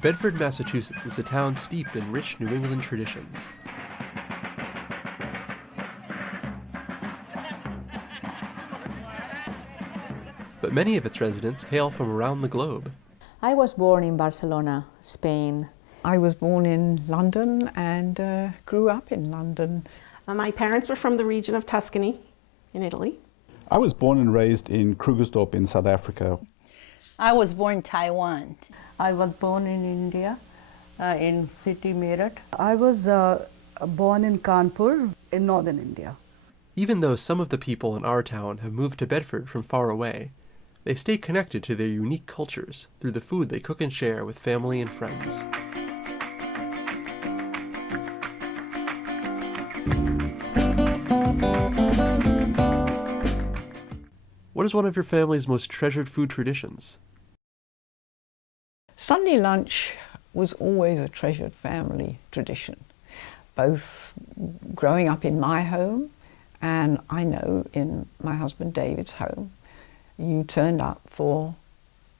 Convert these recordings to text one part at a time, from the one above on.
Bedford, Massachusetts is a town steeped in rich New England traditions. But many of its residents hail from around the globe. I was born in Barcelona, Spain. I was born in London and grew up in London. My parents were from the region of Tuscany in Italy. I was born and raised in Krugersdorp in South Africa. I was born in Taiwan. I was born in India, in city Meerut. I was born in Kanpur in northern India. Even though some of the people in our town have moved to Bedford from far away, they stay connected to their unique cultures through the food they cook and share with family and friends. What is one of your family's most treasured food traditions? Sunday lunch was always a treasured family tradition, both growing up in my home and I know in my husband David's home. You turned up for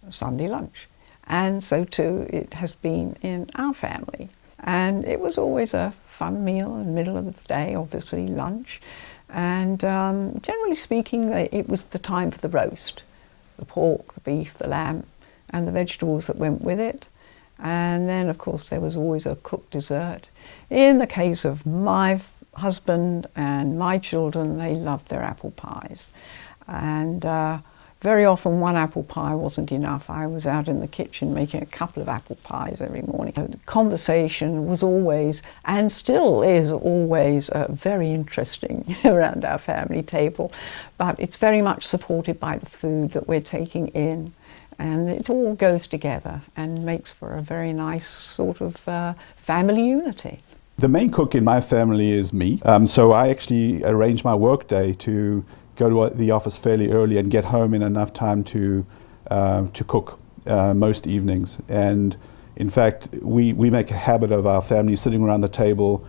Sunday lunch, and so too it has been in our family. And it was always a fun meal in the middle of the day, obviously lunch. And generally speaking, it was the time for the roast, the pork, the beef, the lamb, and the vegetables that went with it. And then, of course, there was always a cooked dessert. In the case of my husband and my children, they loved their apple pies. And very often one apple pie wasn't enough. I was out in the kitchen making a couple of apple pies every morning. The conversation was always, and still is always, very interesting around our family table. But it's very much supported by the food that we're taking in. And it all goes together and makes for a very nice sort of family unity. The main cook in my family is me, so I actually arrange my work day to go to the office fairly early and get home in enough time to cook most evenings. And in fact, we make a habit of our family sitting around the table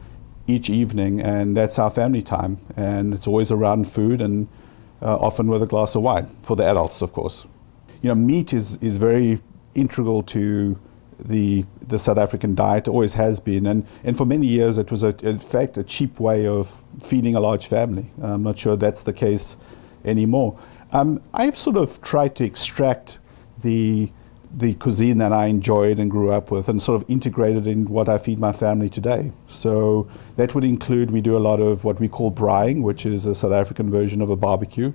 each evening, and that's our family time. And it's always around food and often with a glass of wine, for the adults, of course. You know, meat is very integral to the South African diet, always has been, and for many years it was in fact a cheap way of feeding a large family. I'm not sure that's the case anymore. I've sort of tried to extract the cuisine that I enjoyed and grew up with and sort of integrate it in what I feed my family today. So that would include, we do a lot of what we call braaiing, which is a South African version of a barbecue.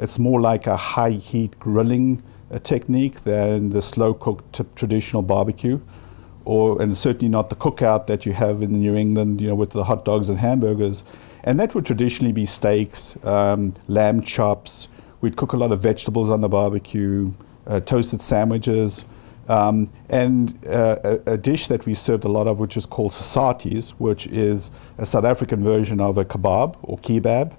It's more like a high heat grilling technique than the slow cooked traditional barbecue, and certainly not the cookout that you have in New England, you know, with the hot dogs and hamburgers. And that would traditionally be steaks, lamb chops. We'd cook a lot of vegetables on the barbecue, toasted sandwiches, and a dish that we served a lot of, which is called sasaties, which is a South African version of a kebab or kebab.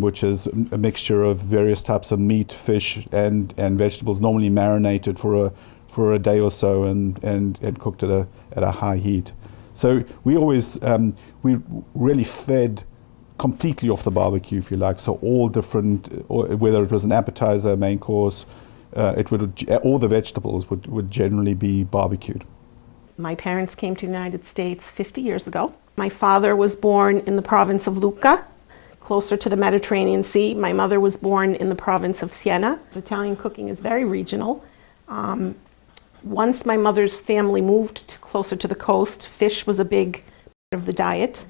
Which is a mixture of various types of meat, fish, and vegetables, normally marinated for a day or so and cooked at a high heat. So we always we really fed completely off the barbecue, if you like. So all different, whether it was an appetizer, main course, all the vegetables would generally be barbecued. My parents came to the United States 50 years ago. My father was born in the province of Lucca, closer to the Mediterranean Sea. My mother was born in the province of Siena. Italian cooking is very regional. Once my mother's family moved closer to the coast, fish was a big part of the diet.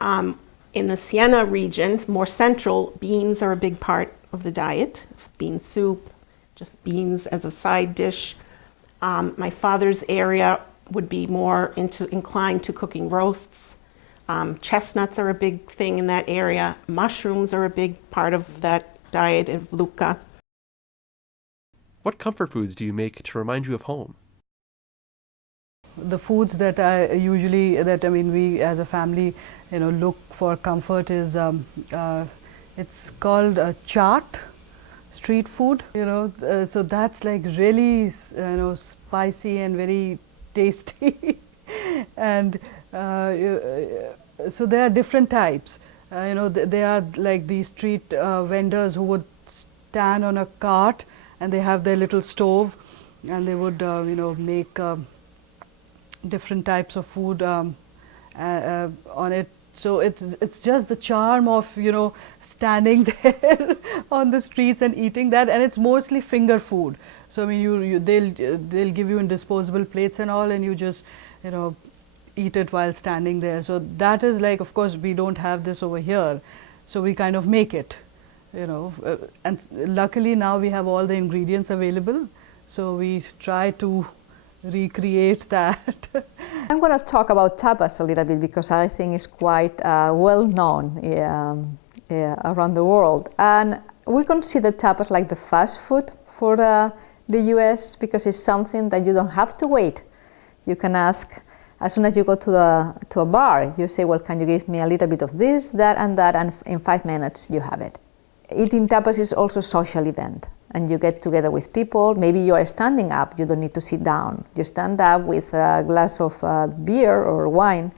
In the Siena region, more central, beans are a big part of the diet. Bean soup, just beans as a side dish. My father's area would be more inclined to cooking roasts. Chestnuts are a big thing in that area. Mushrooms are a big part of that diet of Lucca. What comfort foods do you make to remind you of home? The foods that we as a family, look for comfort is, it's called chaat, street food, so that's like really, spicy and very tasty. And so there are different types. There are like these street vendors who would stand on a cart and they have their little stove and they would, make different types of food on it. So it's just the charm of, you know, standing there on the streets and eating that, and it's mostly finger food. So I mean, they'll give you in disposable plates and all, and you just, you know, eat it while standing there. So that is like, of course, we don't have this over here, so we kind of make it, you know, and luckily now we have all the ingredients available, so we try to recreate that. I'm going to talk about tapas a little bit because I think it's quite well known around the world. And we consider tapas like the fast food for the US because it's something that you don't have to wait. You can ask as soon as you go to a bar. You say, well, can you give me a little bit of this, that, and in 5 minutes you have it. Eating tapas is also a social event. And you get together with people. Maybe you are standing up, you don't need to sit down. You stand up with a glass of beer or wine,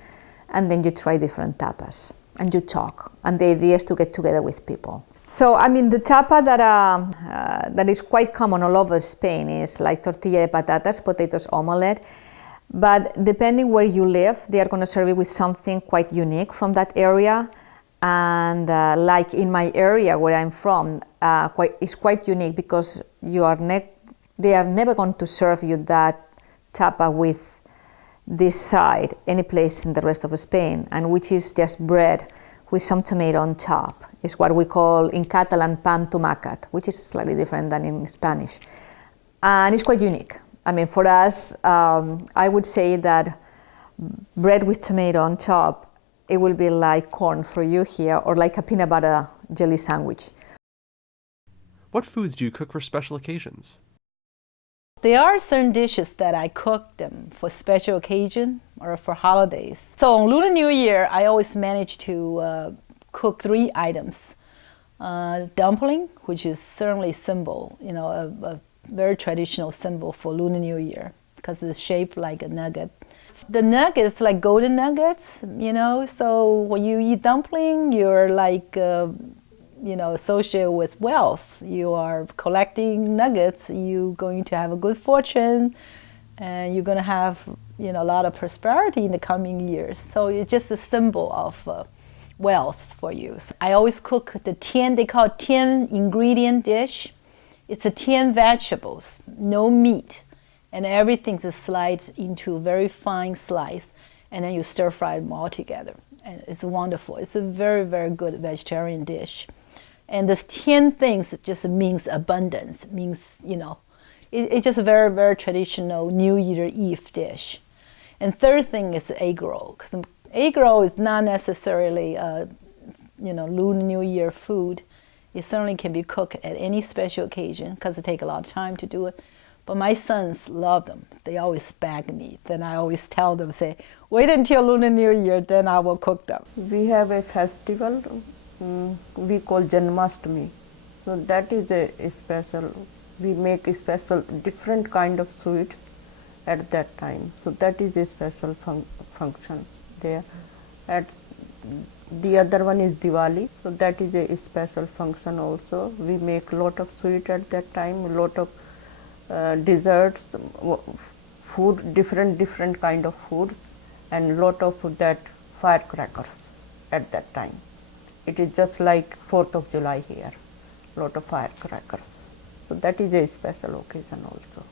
and then you try different tapas, and you talk. And the idea is to get together with people. So, I mean, the tapa that is quite common all over Spain is like tortilla de patatas, potatoes omelette. But depending where you live, they are going to serve you with something quite unique from that area. And like in my area where I'm from, it's quite unique because they are never going to serve you that tapa with this side any place in the rest of Spain, and which is just bread with some tomato on top. It's what we call in Catalan pan tomacat, which is slightly different than in Spanish, and it's quite unique. I mean, for us, I would say that bread with tomato on top, it will be like corn for you here, or like a peanut butter jelly sandwich. What foods do you cook for special occasions? There are certain dishes that I cook them for special occasion or for holidays. So on Lunar New Year, I always manage to cook 3 items. Dumpling, which is certainly a symbol, you know, a very traditional symbol for Lunar New Year because it's shaped like a nugget. The nuggets, like golden nuggets, you know, so when you eat dumpling, you're like, you know, associated with wealth. You are collecting nuggets, you're going to have a good fortune, and you're going to have, you know, a lot of prosperity in the coming years. So it's just a symbol of wealth for you. So I always cook the 10, they call it 10 ingredient dish. It's a 10 vegetables, no meat. And everything's sliced into a very fine slice, and then you stir fry them all together. And it's wonderful. It's a very, very good vegetarian dish. And this 10 things just means abundance, means, you know, it's just a very, very traditional New Year Eve dish. And third thing is egg roll, because egg roll is not necessarily, you know, Lunar New Year food. It certainly can be cooked at any special occasion because it takes a lot of time to do it. But my sons love them. They always beg me. Then I always tell them, say, wait until Lunar New Year, then I will cook them. We have a festival we call Janmashtami. So that is a special, we make a special different kind of sweets at that time. So that is a special function there. The other one is Diwali. So that is a special function also. We make a lot of sweet at that time, a lot of desserts, food, different kind of foods, and lot of that firecrackers at that time. It is just like 4th of July here, lot of firecrackers. So that is a special occasion also.